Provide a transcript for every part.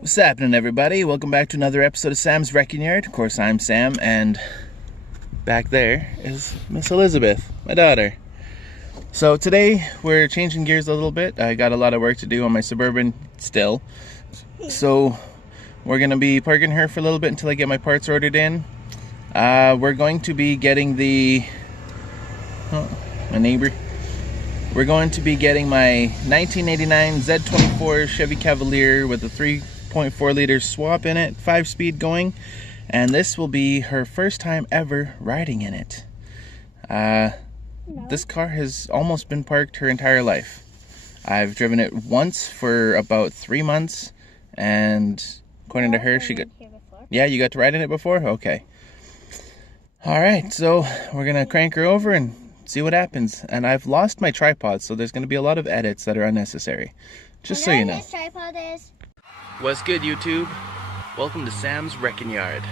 What's happening, everybody? Welcome back to another episode of Sam's Wrecking Yard. Of course, I'm Sam, and back there is Miss Elizabeth, my daughter. So today we're changing gears a little bit. I got a lot of work to do on my Suburban still, so we're gonna be parking her for a little bit until I get my parts ordered in. We're going to be getting my neighbor. We're going to be getting my 1989 Z24 Chevy Cavalier with a 3.4 liter swap in it, 5-speed going, and this will be her first time ever riding in it. This car has almost been parked her entire life. I've driven it once for about 3 months, and according to her, she got... Yeah, you got to ride in it before? Okay. Alright, so we're gonna crank her over and see what happens. And I've lost my tripod, so there's gonna be a lot of edits that are unnecessary. Just so you know. This tripod is. What's good, YouTube? Welcome to Sam's Wrecking Yard.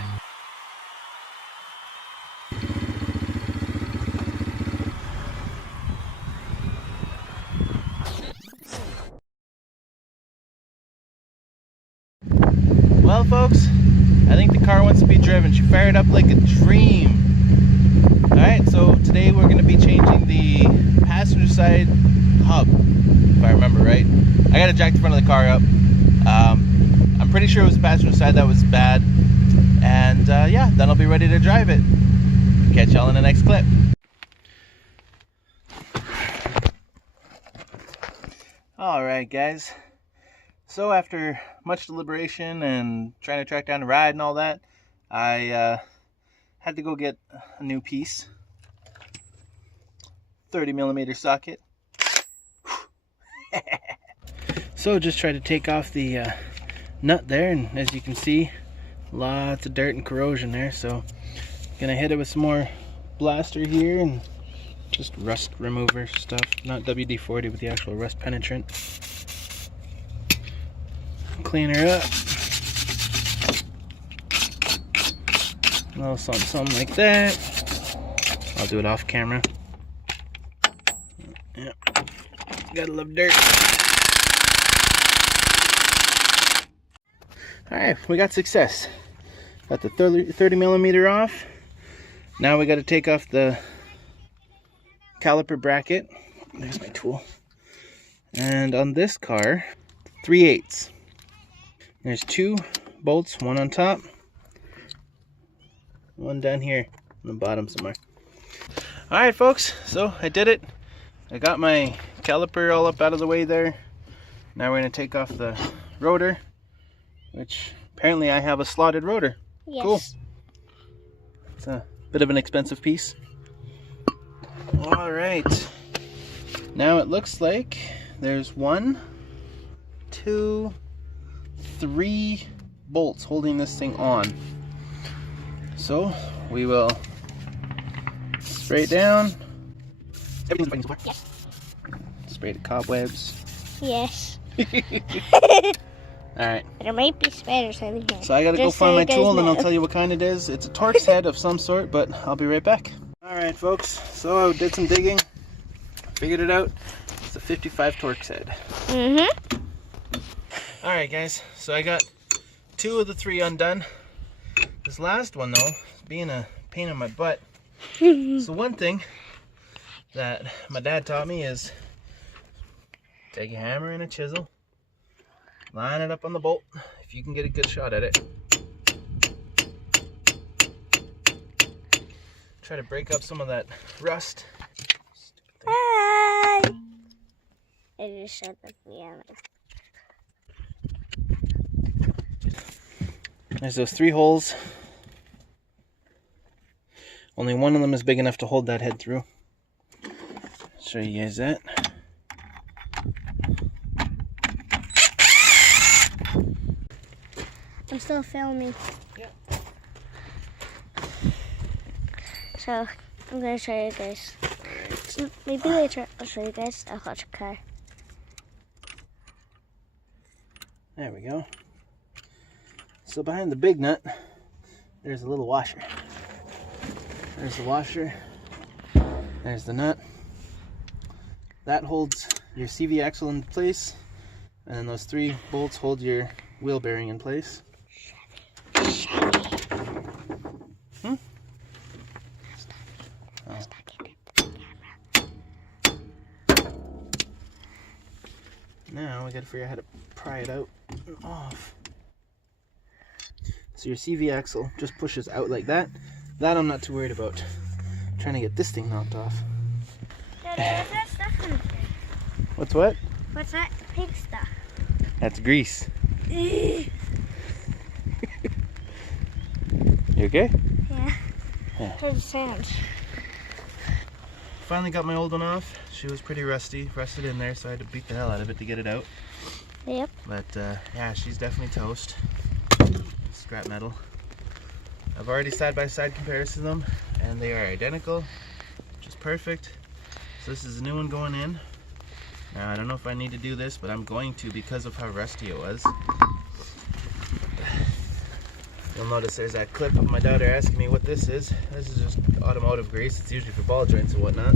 Well, folks, I think the car wants to be driven. She fired up like a dream. Alright, so today we're going to be changing the passenger side hub, if I remember right. I got to jack the front of the car up. I'm pretty sure it was the passenger side that was bad. And yeah, then I'll be ready to drive it. Catch y'all in the next clip. Alright, guys. So after much deliberation and trying to track down a ride and all that, I had to go get a new piece. 30mm socket. So just try to take off the nut there, and as you can see, lots of dirt and corrosion there. So gonna hit it with some more blaster here and just rust remover stuff, not WD-40 but the actual rust penetrant. Clean her up. A little something like that. I'll do it off camera. Yep. Gotta love dirt. Alright, we got success. Got the 30mm off. Now we got to take off the caliper bracket. There's my tool. And on this car, 3/8. There's 2 bolts, one on top, one down here on the bottom somewhere. Alright, folks, so I did it. I got my caliper all up out of the way there. Now we're going to take off the rotor, which apparently I have a slotted rotor. Yes. Cool. It's a bit of an expensive piece. Alright. Now it looks like there's 1, 2, 3 bolts holding this thing on. So we will spray it down. Everything's working so far. Yes. Spray the cobwebs. Yes. Alright. There might be spiders in here. So I gotta go find my tool and then I'll tell you what kind it is. It's a Torx head of some sort, but I'll be right back. Alright, folks. So I did some digging. Figured it out. It's a 55 Torx head. Mm-hmm. Alright, guys. So I got 2 of the 3 undone. This last one, though, is being a pain in my butt. So one thing that my dad taught me is take a hammer and a chisel, line it up on the bolt if you can get a good shot at it. Try to break up some of that rust. Hi! I just shut the piano. There's those 3 holes. Only one of them is big enough to hold that head through. Show you guys that. I'm still filming. Yeah. So, I'm going to show you guys. Maybe later I'll show you guys a hot car. There we go. So behind the big nut, there's a little washer. There's the washer. There's the nut. That holds your CV axle in place, and then those 3 bolts hold your wheel bearing in place. Chevy. Hmm? That's not even the camera. Now we gotta figure out how to pry it out and off. So your CV axle just pushes out like that. That I'm not too worried about. I'm trying to get this thing knocked off. Daddy, what's that stuff in there? What's what? What's that pink stuff? That's grease. You okay? Yeah. Yeah. Here's sand. Finally got my old one off. She was pretty rusted in there, so I had to beat the hell out of it to get it out. Yep. But yeah, she's definitely toast. Scrap metal. I've already side-by-side comparison them, and they are identical, which is perfect. So this is a new one going in. Now I don't know if I need to do this, but I'm going to because of how rusty it was. You'll notice there's that clip of my daughter asking me what this is. This is just automotive grease. It's usually for ball joints and whatnot.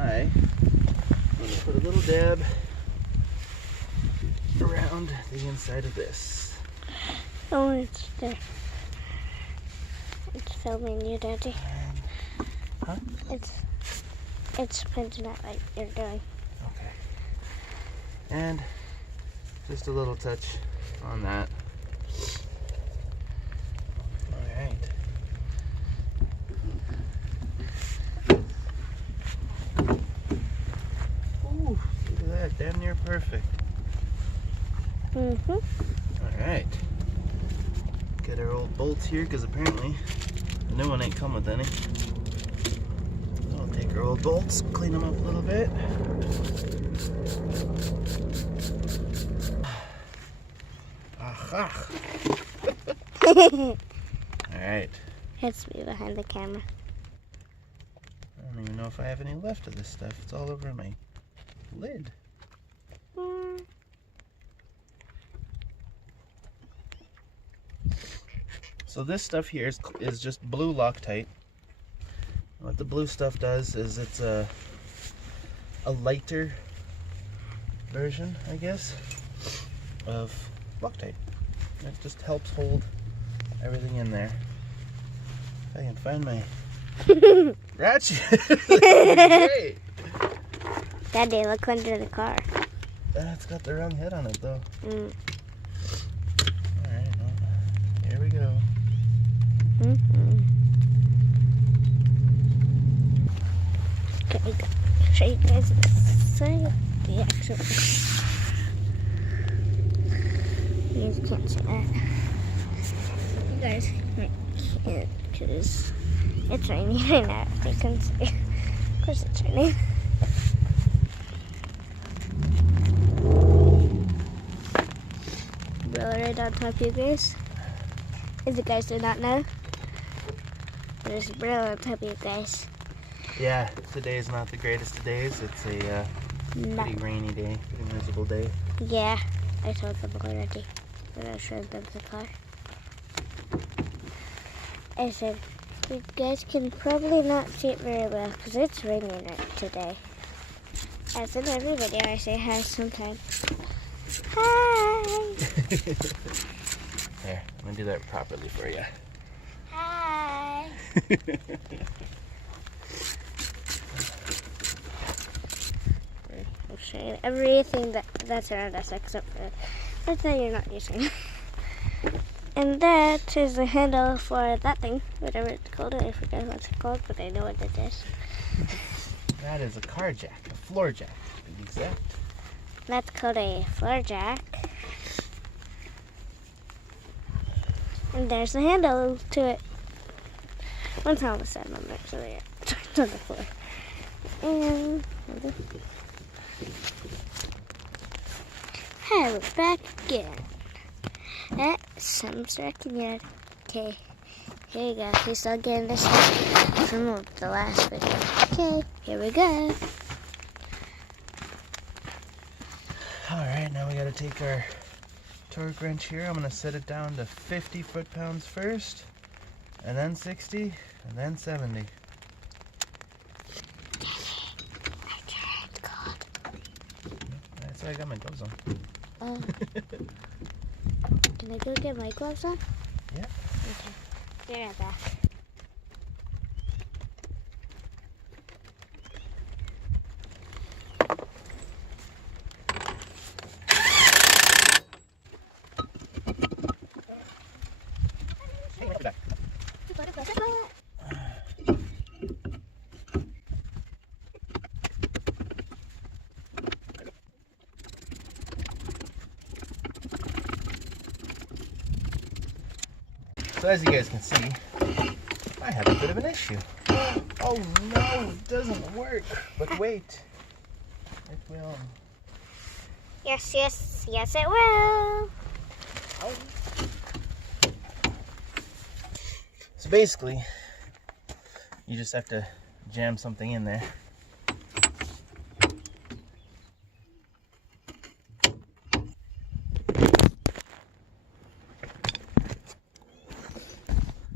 I'm going to put a little dab around the inside of this. Oh, it's there. It's filming you, Daddy. Huh? It's printing out like you're doing. Okay. And just a little touch on that. Alright. Ooh, look at that. Damn near perfect. Mm-hmm. Alright. Get our old bolts here, because apparently the new one ain't come with any. I'll take our old bolts, clean them up a little bit. Aha! Alright. Hits me behind the camera. I don't even know if I have any left of this stuff. It's all over my lid. Mm. So this stuff here is just blue Loctite. What the blue stuff does is it's a lighter version, I guess, of Loctite. It just helps hold everything in there. If I can find my ratchet. Great. Daddy, look under the car. It's got the wrong head on it though. Mm. Alright, well, here we go. Mm-hmm. Okay, show you guys inside the actual. You guys can't see that. You guys can't because it's raining right now. You can see. Of course it's raining. Umbrella right on top of you guys. If you guys do not know, there's an umbrella on top of you guys. Yeah, today's not the greatest of days. It's a pretty rainy day, pretty miserable day. Yeah, I told them already when I showed them the car. I said, you guys can probably not see it very well because it's raining right today. As in every video, I say hi sometimes. Hi! There, I'm gonna do that properly for you. Hi! I'm showing everything that's around us except for that thing you're not using. And that is the handle for that thing, whatever it's called. I forget what it's called, but I know what it is. That is a car jack, a floor jack to be exact. That's called a floor jack. And there's the handle to it. One's on the side, on the next one, it's on the floor. And hi, we're back again. At Sam's Wrecking. Okay, here you go. You're still getting this from the last video. Okay, here we go. Alright, now we gotta take our torque wrench here. I'm gonna set it down to 50 foot-pounds first, and then 60, and then 70. I tried God. That's why I got my gloves on. Oh. Can I go get my gloves on? Yeah. Okay. Be right back. So as you guys can see, I have a bit of an issue. Oh no, it doesn't work. But wait, it will. Yes, yes, yes it will. Oh. So basically, you just have to jam something in there.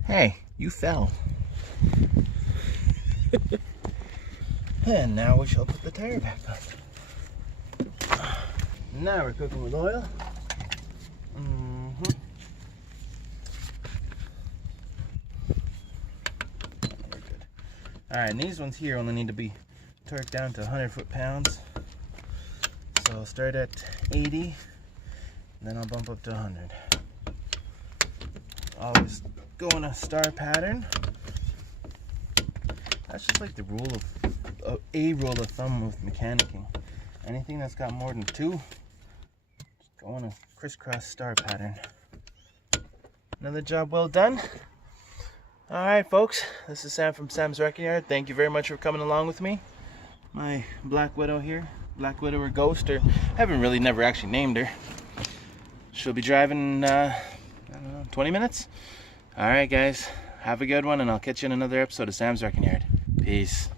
Hey, you fell. And now we shall put the tire back on. Now we're cooking with oil. Very good. Alright, and these ones here only need to be torqued down to 100 foot-pounds. So I'll start at 80, and then I'll bump up to 100. Always go in a star pattern. That's just like the rule of a rule of thumb with mechanicking. Anything that's got more than 2, just go in a crisscross star pattern. Another job well done. Alright folks, this is Sam from Sam's Wrecking Yard. Thank you very much for coming along with me. My Black Widow here, Black Widow or Ghost, or I haven't really never actually named her. She'll be driving, I don't know, 20 minutes? Alright guys, have a good one, and I'll catch you in another episode of Sam's Wrecking Yard. Peace.